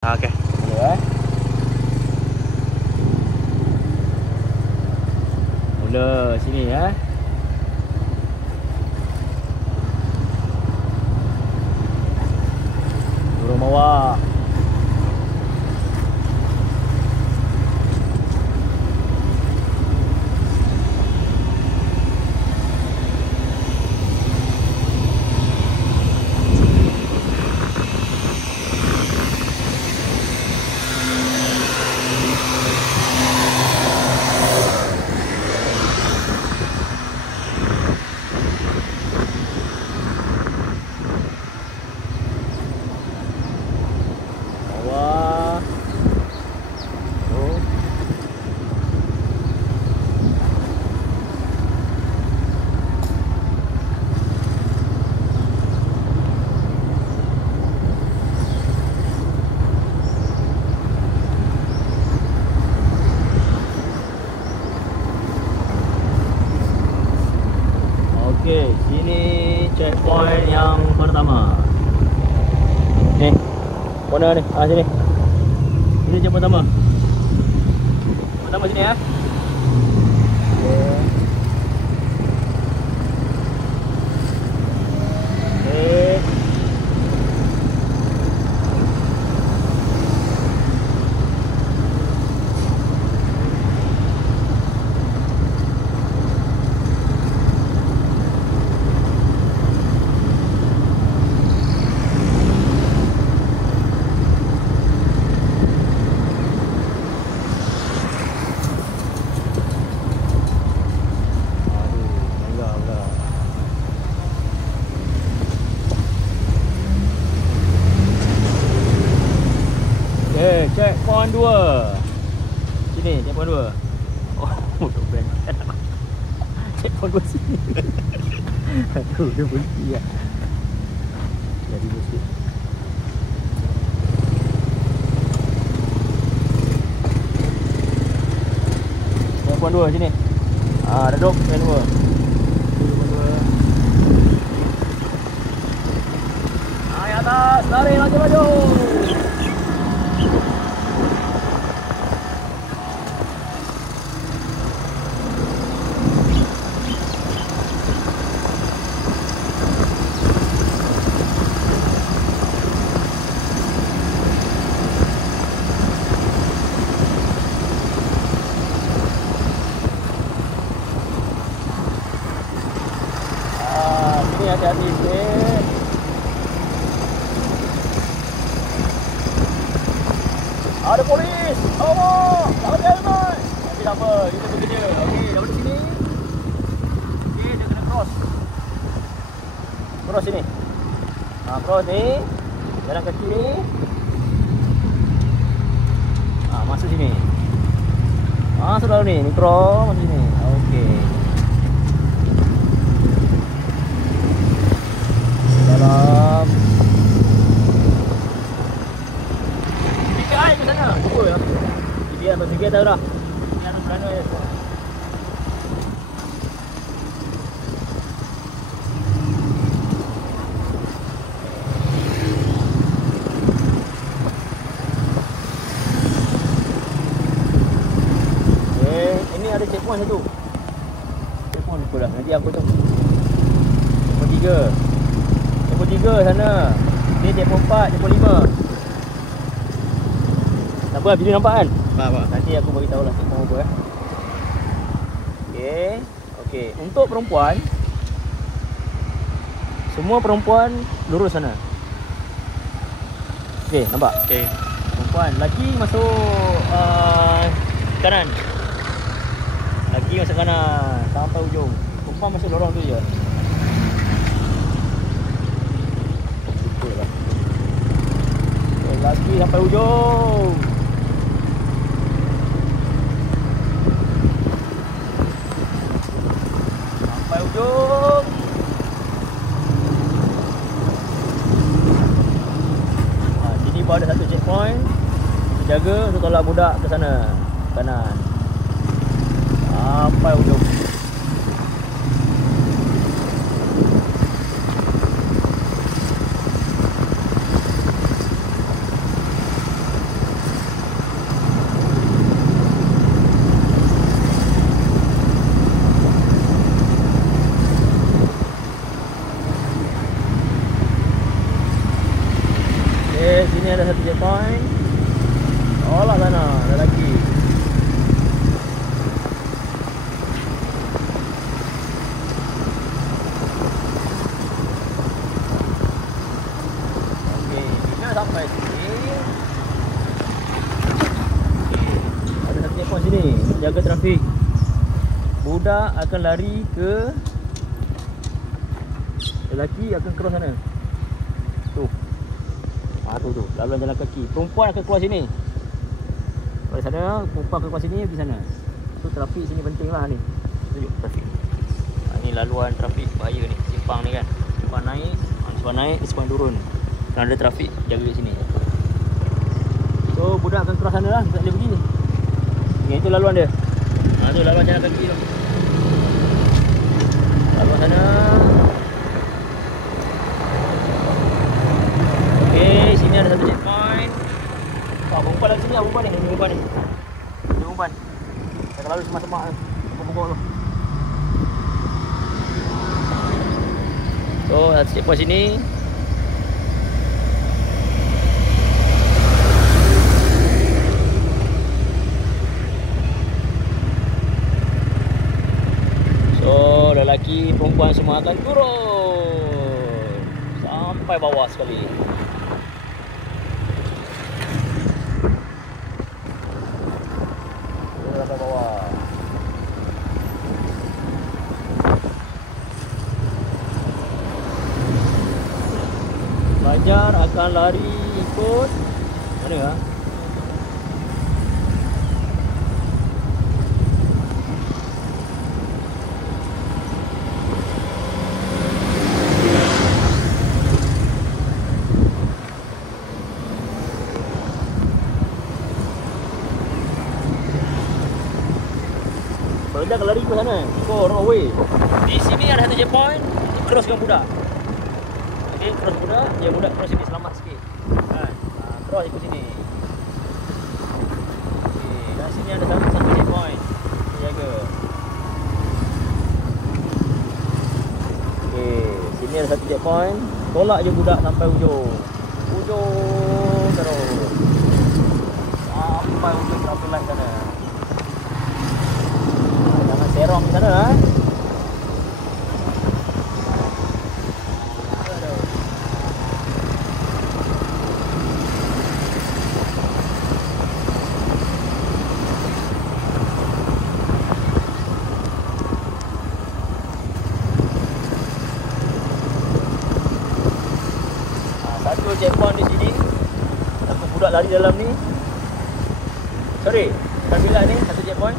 Okey. Mula Mula sini turun bawah. Okey, sini checkpoint yang pertama. Ni. Mana ni? Sini. Ini checkpoint pertama. Pertama sini Okey. Checkpoint 2. Sini, checkpoint 2. Oh, motor brand. Checkpoint 2 sini. Aduh, dia berhenti lah. Jadi mesti. Checkpoint 2 sini. Duduk checkpoint 2. Naik atas, lari maju-maju. Hati-hati sikit. Ada polis. Allah, tak ada helmet. Tapi tak apa, kita bekerja. Okey, daripada sini. Okey, dia kena cross. Cross sini. Cross ni. Jalan kaki ni. Masuk sini. Masuk dalam ni. Ni cross masuk sini. Okey. Dalam PKI ke sana? Apa ya? Dia atas PKI tahu dah. Dia atas sana je. Ini ada checkpoint satu. Checkpoint lupa dah. Nanti aku tu. Checkpoint 3. Checkpoint 3 sana. Ni checkpoint 4, checkpoint 5. Tak apa, video nampak kan? Nampak. Nanti aku bagi tahu lah checkpoint apa Okey. Okey, untuk perempuan semua perempuan lurus sana. Okey, nampak? Okey. Perempuan, lelaki masuk kanan. Lelaki masuk kanan sampai ujung. Perempuan masuk lorong tu je. Lagi sampai ujung. Sampai ujung. Sini pun ada satu checkpoint. Jaga untuk tolak budak ke sana. Kanan. Sampai ujung. checkpoint. Tolak sana, ada lagi. Okey, bila sampai sini. Ada satu checkpoint sini, jaga trafik. Budak akan lari ke, lelaki akan cross sana. Tu. Tu. Laluan jalan kaki. Perempuan akan keluar sini. Dari sana, perempuan akan keluar sini, pergi sana. Tu trafik sini penting lah ni. Tunjuk trafik. Ni laluan trafik bahaya ni. Simpang ni kan. Simpang naik, simpang turun. Kalau ada trafik, jaga kat sini. So, budak akan cross sana lah. Tak boleh pergi ni. Itu laluan dia. Tu laluan jalan kaki tu. Laluan sana. Okey, sini ada satu checkpoint. Perempuan lagi sini lah, perempuan ni. Perempuan ni. Perempuan. Saya lalu semak-semak tu. Pokok-pokok tu. So, satu checkpoint sini. So, lelaki, perempuan semua akan turun. Sampai bawah sekali. Sampai bawah. Pelajar akan lari ikut mana ya? Pelajar akan lari ke sana. Go wrong way. Di sini ada satu checkpoint untuk crosskan budak. Okey, cross budak, dia budak cross sini selamat sikit. Kan? Cross ikut sini. Okey, dan sini ada satu checkpoint. Jaga. Okey, sini ada satu checkpoint. Tolak je budak sampai ujung. Ujung terus. Sampai ujung traffic light sana. Jangan serong di sana lah. Satu checkpoint di sini. Aku budak lari dalam ni. Sorry, bukan bilik ni satu checkpoint.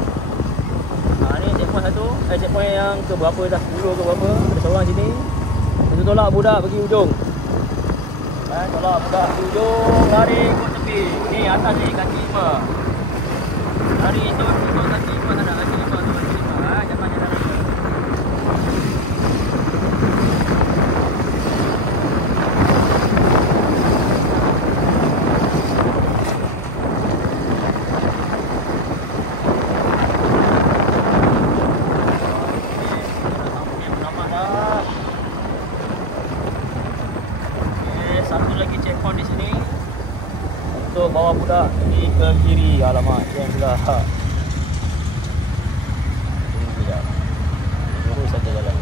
Ni checkpoint satu. Checkpoint yang ke berapa dah? 10 ke berapa? Ada seorang sini. Lepas tolak budak pergi ujung. Tolak budak pergi ujung. Lari ikut tepi. Ni atas ni kaki 5. Lari ikut kaki 5 sana. Kaki 5 tu kaki 5. Jangan jalan lagi. Satu lagi checkpoint di sini untuk bawa budak pergi ke kiri. Alamak, yang belah. Tunggu sekejap. Lurus saja jalan.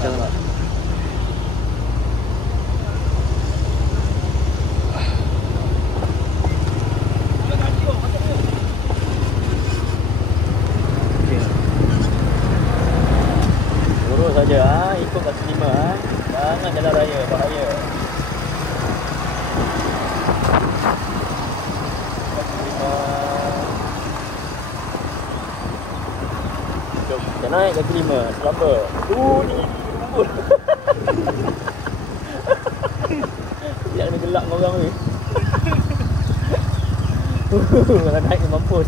Jangan. Saja ikut kaki 5 jangan jalan raya, bahaya. Kaki 5. Jom kita naik kaki 5. Selamba ni rumput. Tidak kena gelak dengan orang ni. Kalau naik ke mampus.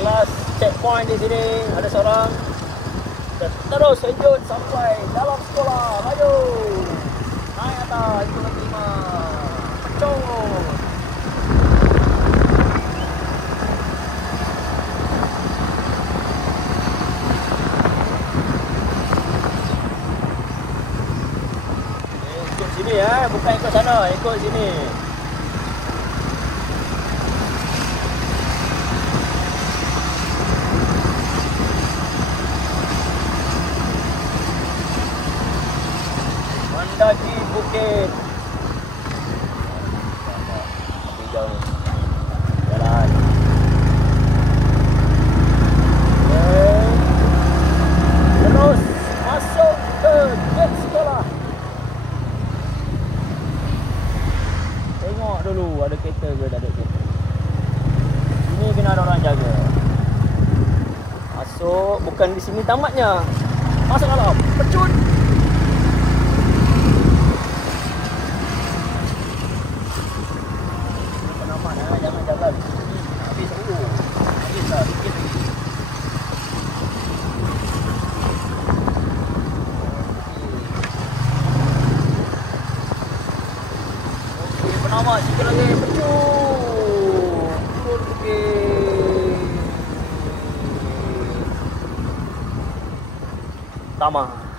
Last checkpoint di sini ada seorang. Terus lanjut sampai dalam sekolah. Maju. Naik atas. Itu lagi 5. Pecah. Ikut sini ya, bukan ikut sana, ikut sini. Mendaki bukit. Tapi jauh. Jalan. Okay. Terus masuk ke gate sekolah. Tengok dulu ada kereta ke tak ada kereta. Sini kena ada orang jaga. Masuk, bukan di sini tamatnya. Masuk dalam. Pecut. Jangan jalan. Habis dulu. Habis dah sikit lagi. Okey, penama sikit lagi. Pecut. Turun bukit. Tamat.